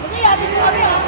Kasi yatin mo kami ah.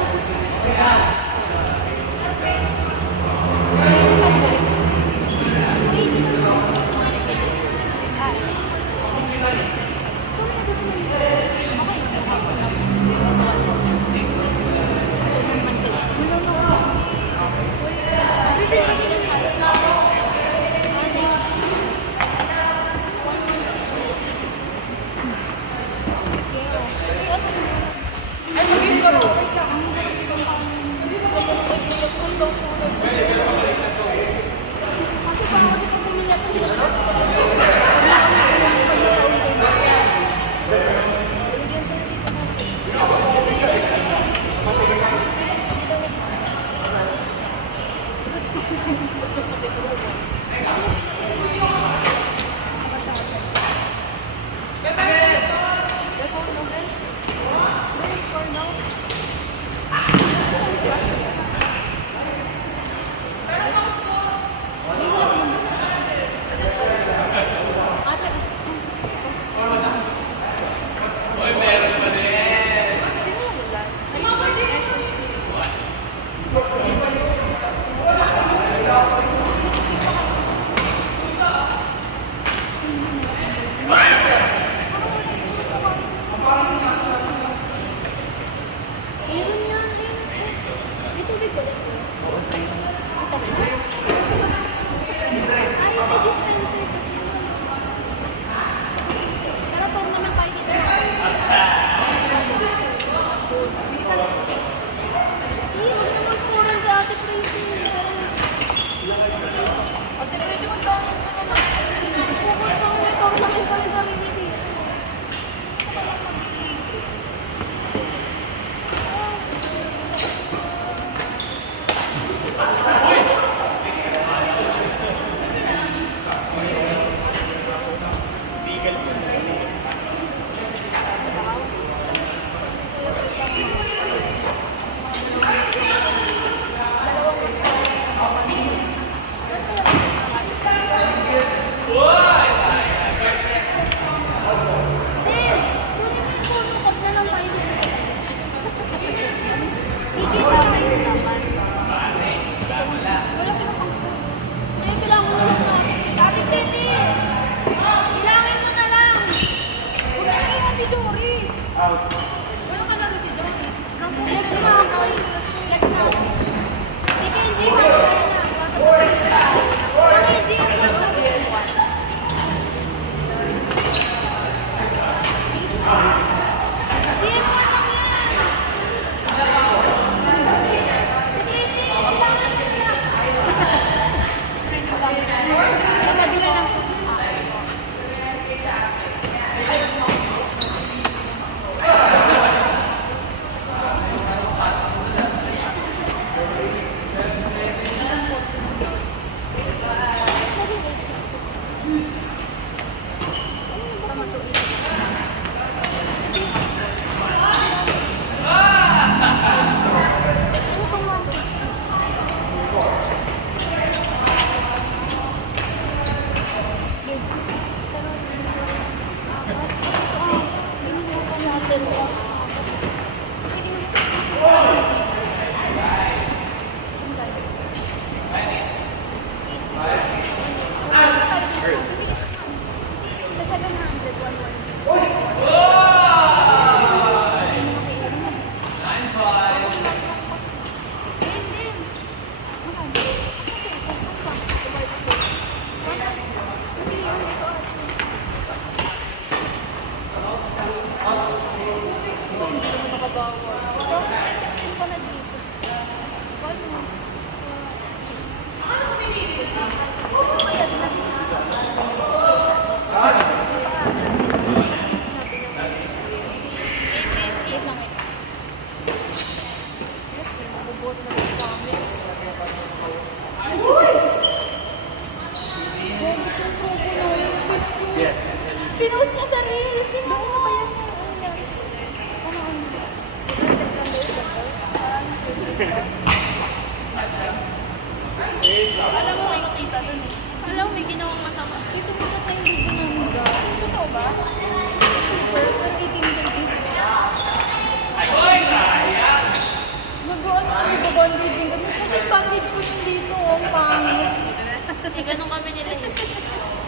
ganun kami nila eh.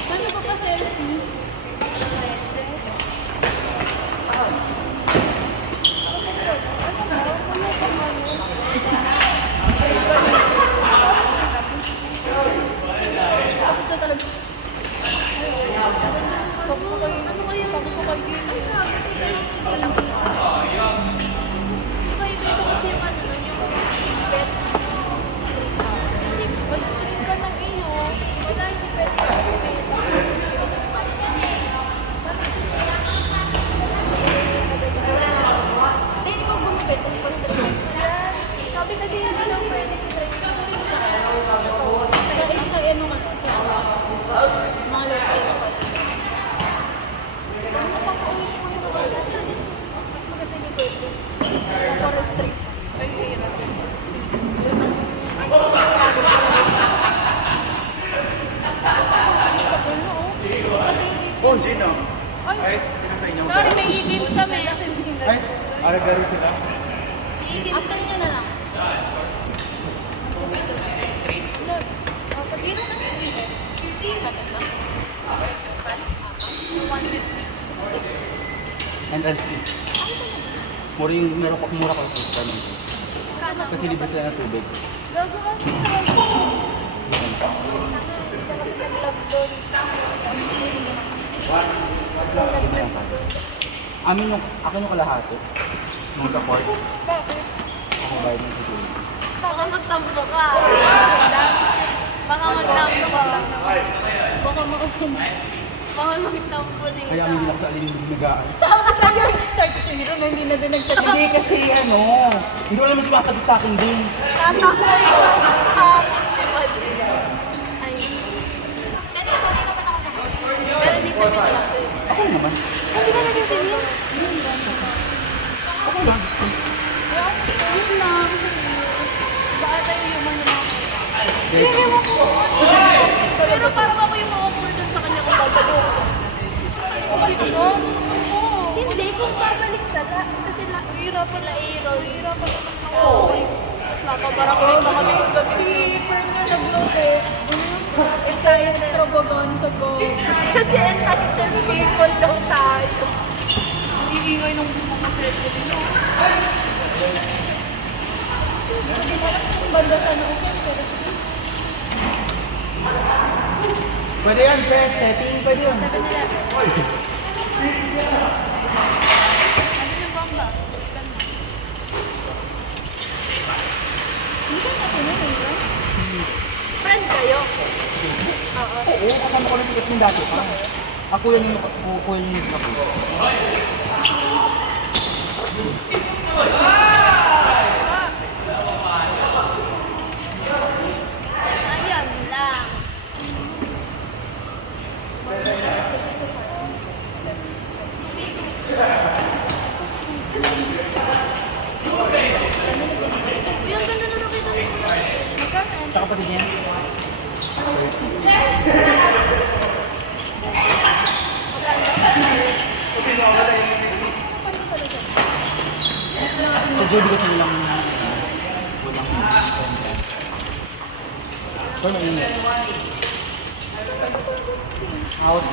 Ano ba pa selfie? Tapos na talaga. Pagod ko kayo. Ano kayo? Pagod ko kayo. Ay, sabi ko kayo. Iba-iba ito kasi yung ano, yung bet. Mag-stream ka ng iyo. Wala, hindi pwede. Hindi, ikaw bumibet. Tapos pa-stream. Sabi kasi hindi lang pwede stream. Sa ano ano, mga local. Ano pa po ulit mo yung wala? Mas maganda yung pwede. Para street. Ay, hirap. Oh, Gino. Ay, sino sa inyo? Sorry, may e-games kami. Ay, aragari sila. May e-games. After nyo na lang. Magpupito. Pabiro na yung e-games. Shuttle ba? 150. And ice cream. Mura yung mura ko sa ano. Kasi libre sila ng tubig. Gago ka kasi nag-vlog doon. Amin yung, akin yung kalahati. Nung sa court, Bakit? ako bayad ng security. Baka magtampo ka. Baka magtampo ka. Baka makasama. Baka magtampo na Kaya yun. hindi ako sa alin yung binagaan. Saan ka sa'yo? Saan ka sa'yo na hindi na din nagsagot. Hindi kasi ano, hindi ko naman sumasagot sa akin din. Tama ko yun. Ay. Pero sabi ka ba ako sa house? Pero hindi siya pinag-upload. Ako naman. Hindi ka naging sinin? Ako lang. Yun lang. Baka tayo yung mga hindi mo ko. Pero parang ako yung ma-offer dun sa kanya kung babalik. Babalik siya? Hindi, kung babalik siya. Kasi hirap sila i-roll. Hirap ako ng mga tapos napabarang may mga si Fern nga nag-load eh. It's an extravaganza ko. Kasi entitled people lang tayo. Iingay ng mga friend ko din. Hindi ko alam saan banda siya na okay. Pero Pwede yan, setting, pwede yun. ano yung bomba? Hindi ka kasi nila, yun? Friend kayo? Oo. Oo, kasama ko na sikat yung dati pa. Ako yun yung ako. Ayan lang. Uy, ang ganda na nakita nito. Magkano? Sa kapatid niya. Pag-jobi kasi walang Pero yun. Out.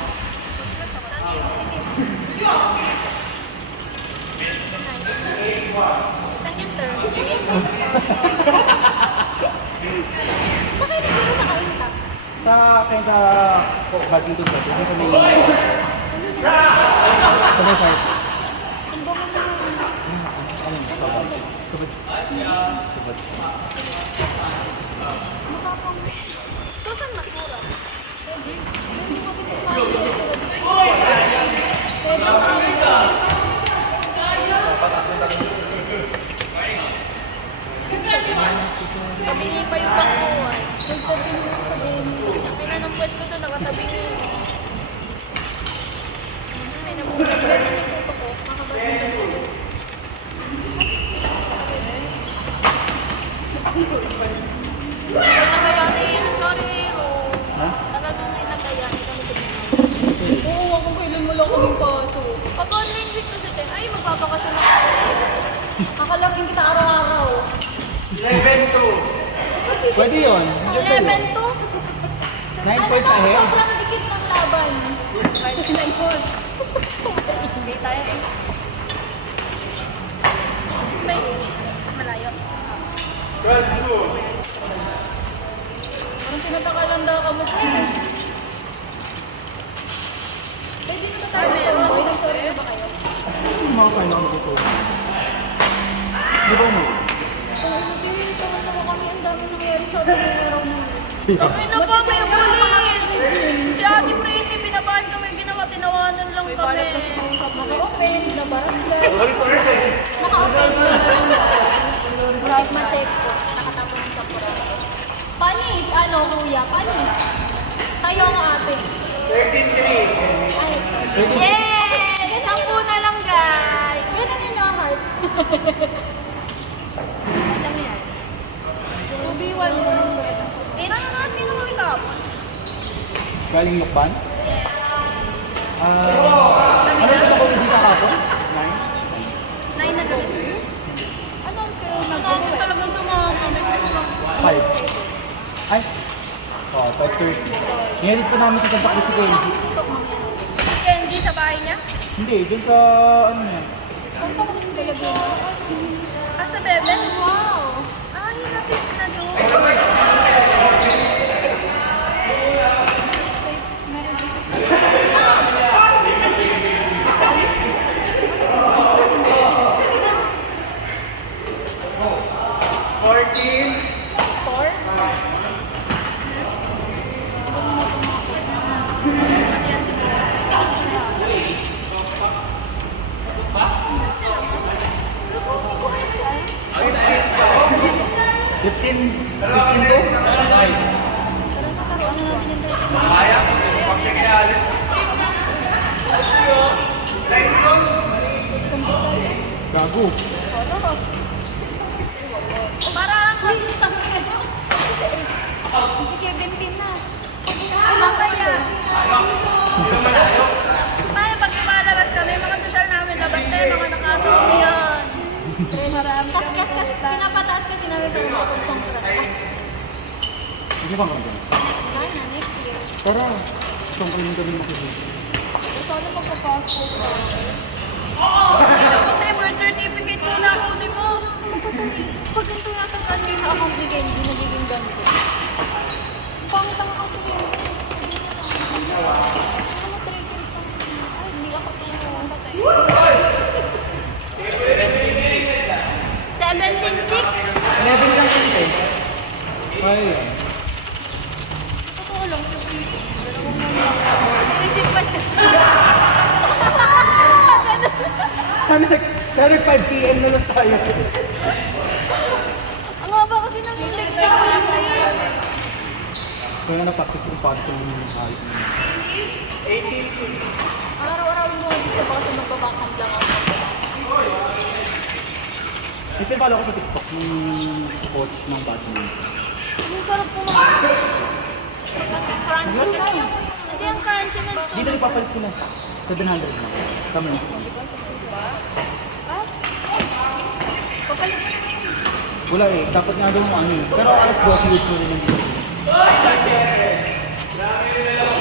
Saan yung term? Sa kayo nagkiro sa kainta? Sa kaya badminton sa ito, sa may sa may side. Ang bango na Ano ba? Sabad. Sabad. makapang. So, saan mas mura? Hindi mo pinasmahan. Pwede mo Nabingi pa yung pangkuhan. Nagtabi niya sa ang pinanampuan ko doon, nakatabi niya. Ay, namumulog na yung puto ko. Makabalik na doon. Nagkaya na yun. Sorry, oh. Ha? Nagkaya kami doon. Oo, ako kailan wala kaming paso. Pag online week kasi din, ay, magbabakasyon na ako. Kakalangin kita araw-araw. Pwede yun. 11 to? 9 points ahead. Sobrang dikit ng laban. Hindi tayo eh. May malayo. Parang sinatakalanda ka mo po. Pwede na tayo ng boy. Nag-sorry na ba kayo? Mga kaya ako dito. Di ba mo? Hindi, tawa-tawa kami. Ang dami nangyari sa amin ng araw na yun. Kami na pa, may bully. Si Ate Pretty, binabahan kami, ginawa, tinawanan lang kami. Naka-open na barangay. Naka-open na barangay. Right ma-check po. Nakatapos ng kapura. Panis! Ano, kuya? Panis? Sa'yo ang ate. 13-3. Yay! 10 na lang, guys. Ganun yun na heart. Alam yan. 2v1 mo. Sino na nurse? Sino mo ikaw? Galing Lokban? Ano yung ako hindi kakapon? 9 na galit. Ano ang kayo? Nagkakit talagang sumama. May kulang. 5. Ay! Oh, 5:30. Niyalit po namin sa Santa Cruz si Kenji. TikTok mamaya. Kenji sa bahay niya? Hindi, dun sa ano niya. Punta ko sa Laguna. Ah, sa Bebe? Wow! Ay, natin na doon. Four? Fifteen to? Taruan na natin yung 30 minutes. Gago. Parang Uy, si 17 na. Ang kaya. Paano pag lumalabas kami, mga social namin, labas tayo, mga nakatulong yun. Kas, pinapataas kasi namin para makapulsong kurata. Hindi ba kami dyan? Next year. Tara. Gusto ko yung gawin makikita. Sana magpapasok ka. May birth certificate ko na kunin mo. Pag ganito yata kasi sa account ni Kenji, nagiging ganito. Pangit ang account ni Kenji. Ano trigger sa ay, hindi ako tumulong. 17-6. 11 lang yun eh. Kaya yan. Totoo lang, 50. Inisip pa siya. Sana 5 PM na lang tayo. Ang haba kasi ng legs ni Kenji. Kaya na-practice yung pads yung ayos na yun. Ang araw-araw mo, dito ba kasi magbabackhand lang ako. Kasi follow ko sa TikTok yung coach ng badminton. Ang sarap kumain. Crunchy kasi. Hindi ang crunchy na. Dito ipapalit sila. 700 lang. Kami lang sila. Papalit mo naman. Wala eh. Dapat nga daw mo ano eh. Pero alas 2 use mo rin yung dito.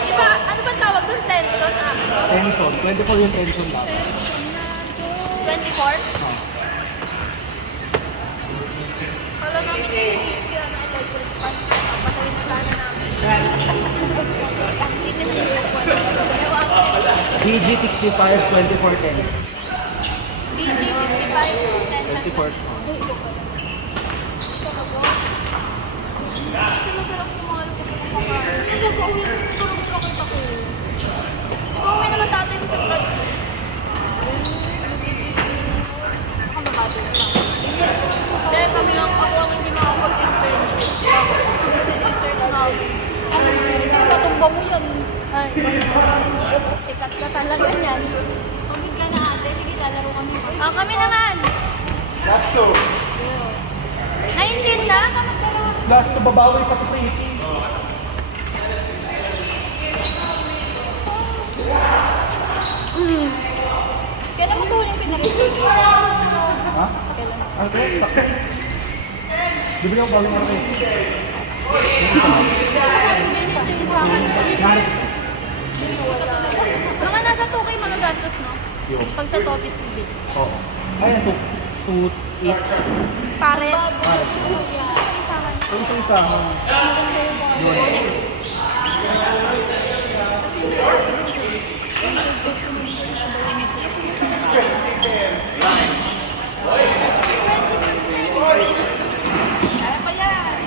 Diba, ano ba tawag doon? Tension? Tension. 24 yung tension lang. 24? Oh. Kala namin kayo yung electric fan. Patayin na sana namin. BG65 24 tension. BG 55 24. Ay, ito pala. Kasi masarap kumain sa pagkakain. Ang gagawin, tulog sa kita ko. Ikaw may naman tatay mo sa vlog. Ang babato na lang. Dahil kami lang ako ang hindi makapag-internship. Research namin. Hindi, matumba mo yan. Ay, sikat ka talaga yan. Pagod ka na ate, sige lalaro kami. Ah, kami naman. Last two. 19 na? Last two, babawi pa sa pretty. Kailan mo ito huling pinag-isigi? Ha? Kailan? Ano to? Sakto. Bibili ako bago ako eh. Hindi pa. Yung. Pag sa Topis bibili. Oo. Ayan, 2, 8. Pares. Ang isa-isa. Yun. Kaya pa yan.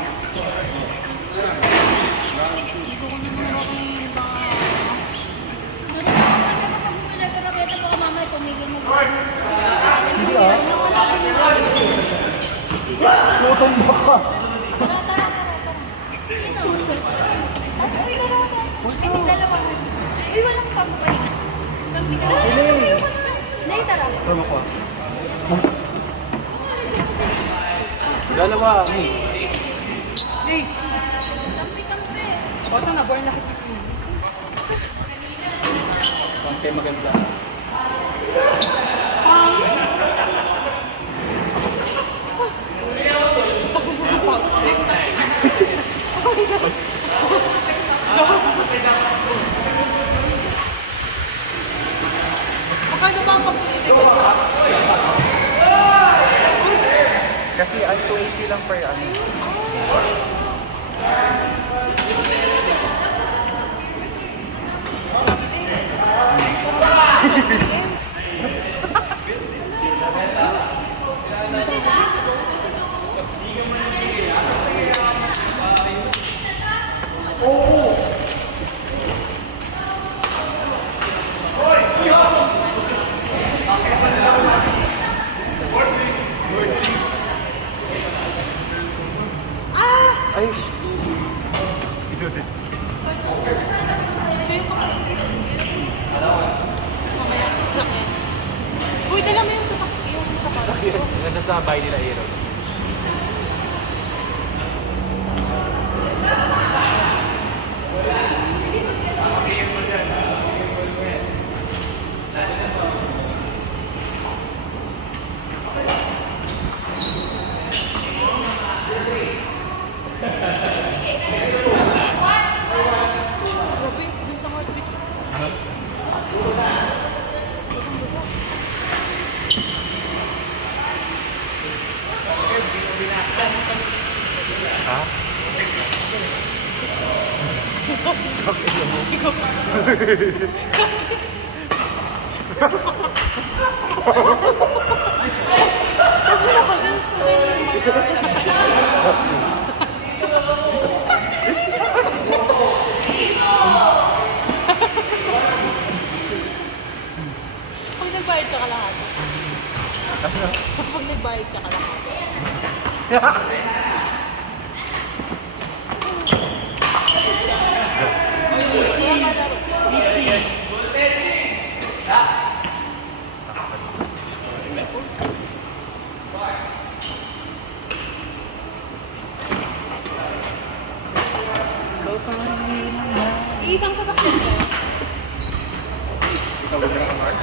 Kasi kapag bumili ka ng beta, baka mamaya tumigil mo. Hindi ah. Lutong baka. Tara, tara, tara. Sino? Uy, dalawa to. Ay, dalawa. Uy, walang pagkain. Kampi ka rin. Sili. Nay, tara. Tama ko ah. Dalawa. Kampi, kampi. Oto na, born na kita. Konti maganda. Magkano ba ang pag-ibig? Kasi ang 280 lang per ano. Ay, ito din. Uy, dala mo yung sasakyan. Ganda sa bahay nila Aaron. Grabe, dun sa heartbeat. Ha? Pag nagbayad siya kalahati. Pag nagbayad siya kalahati. Isang sasakyan siya. Ikaw ba na kamar?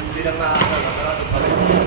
Hindi lang nakakalaga.